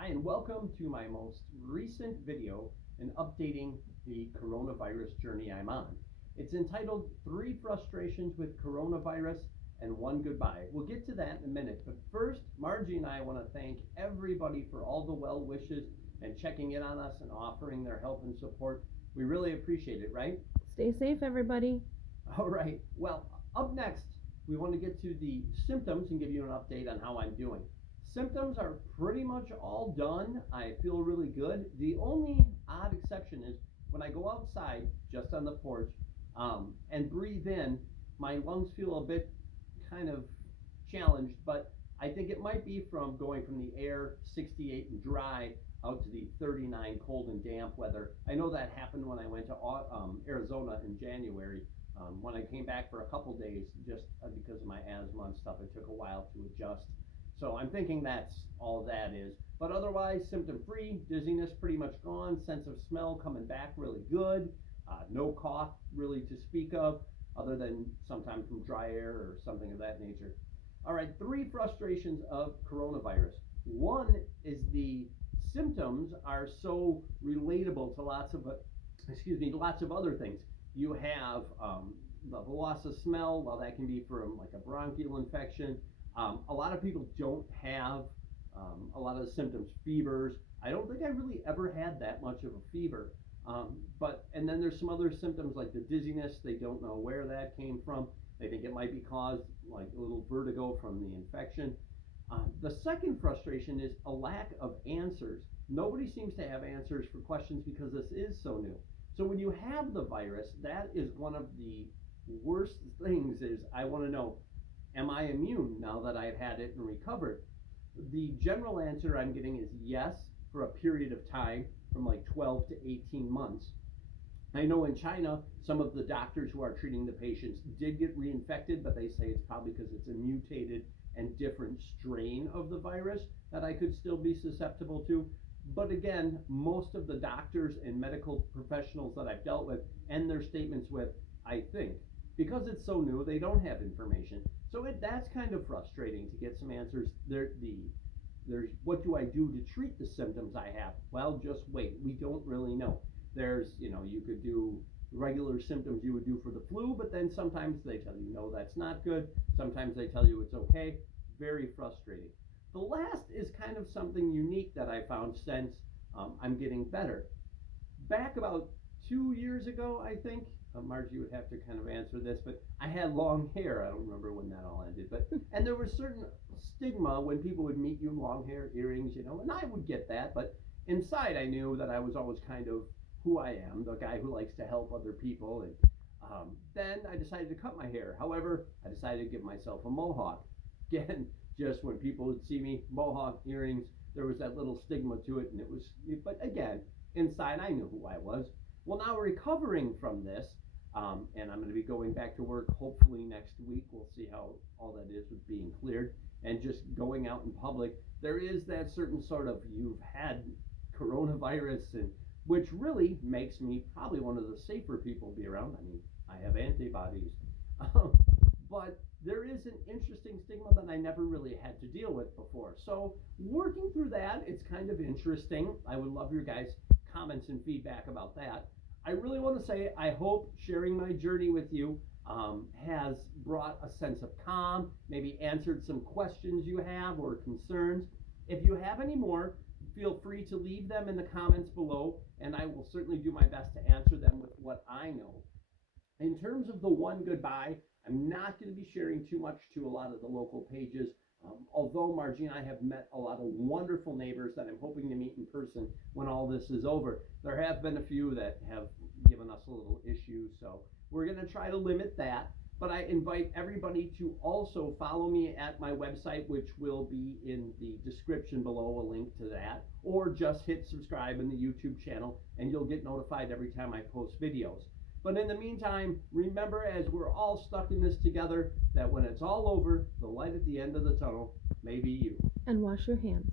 Hi, and welcome to my most recent video in updating the coronavirus journey I'm on. It's entitled 3 Frustrations with Coronavirus and 1 Goodbye. We'll get to that in a minute, but first, Margie and I want to thank everybody for all the well wishes and checking in on us and offering their help and support. We really appreciate it, right? Stay safe, everybody. All right, well, up next, we want to get to the symptoms and give you an update on how I'm doing. Symptoms are pretty much all done. I feel really good. The only odd exception is when I go outside, just on the porch, and breathe in, my lungs feel a bit kind of challenged, but I think it might be from going from the air 68 and dry out to the 39 cold and damp weather. I know that happened when I went to Arizona in January. When I came back for a couple days, just because of my asthma and stuff, it took a while to adjust. So I'm thinking that's all that is. But otherwise, symptom free, dizziness pretty much gone, sense of smell coming back really good, no cough really to speak of, other than sometimes from dry air or something of that nature. All right, 3 frustrations of coronavirus. One is the symptoms are so relatable to lots of other things. You have the loss of smell. Well, that can be from like a bronchial infection. A lot of people don't have a lot of the symptoms, fevers. I don't think I really ever had that much of a fever. And then there's some other symptoms like the dizziness. They don't know where that came from. They think it might be caused like a little vertigo from the infection. The second frustration is a lack of answers. Nobody seems to have answers for questions because this is so new. So when you have the virus, that is one of the worst things is I want to know, am I immune now that I've had it and recovered? The general answer I'm getting is yes, for a period of time from like 12 to 18 months. I know in China, some of the doctors who are treating the patients did get reinfected, but they say it's probably because it's a mutated and different strain of the virus that I could still be susceptible to. But again, most of the doctors and medical professionals that I've dealt with end their statements with, I think. Because it's so new, they don't have information. So that's kind of frustrating to get some answers. There's what do I do to treat the symptoms I have? Well, just wait. We don't really know. You could do regular symptoms you would do for the flu, but then sometimes they tell you, no, that's not good. Sometimes they tell you it's okay. Very frustrating. The last is kind of something unique that I found since I'm getting better. Back about 2 years ago, I think, Margie would have to kind of answer this, but I had long hair. I don't remember when that all ended, and there was certain stigma when people would meet you, long hair, earrings, and I would get that, but inside I knew that I was always kind of who I am, the guy who likes to help other people, and then I decided to cut my hair. However, I decided to give myself a mohawk. Again, just when people would see me, mohawk, earrings, there was that little stigma to it, but again, inside I knew who I was. Well, now recovering from this, and I'm going to be going back to work hopefully next week. We'll see how all that is with being cleared and just going out in public. There is that certain sort of you've had coronavirus, and which really makes me probably one of the safer people to be around. I mean, I have antibodies, but there is an interesting stigma that I never really had to deal with before. So working through that, it's kind of interesting. I would love your guys' comments and feedback about that. I really want to say I hope sharing my journey with you has brought a sense of calm, maybe answered some questions you have or concerns. If you have any more, feel free to leave them in the comments below, and I will certainly do my best to answer them with what I know. In terms of the 1 goodbye, I'm not going to be sharing too much to a lot of the local pages. Although Margie and I have met a lot of wonderful neighbors that I'm hoping to meet in person when all this is over, there have been a few that have given us a little issue, so we're going to try to limit that. But I invite everybody to also follow me at my website, which will be in the description below, a link to that, or just hit subscribe in the YouTube channel and you'll get notified every time I post videos. But in the meantime, remember, as we're all stuck in this together, that when it's all over, the light at the end of the tunnel may be you. And wash your hands.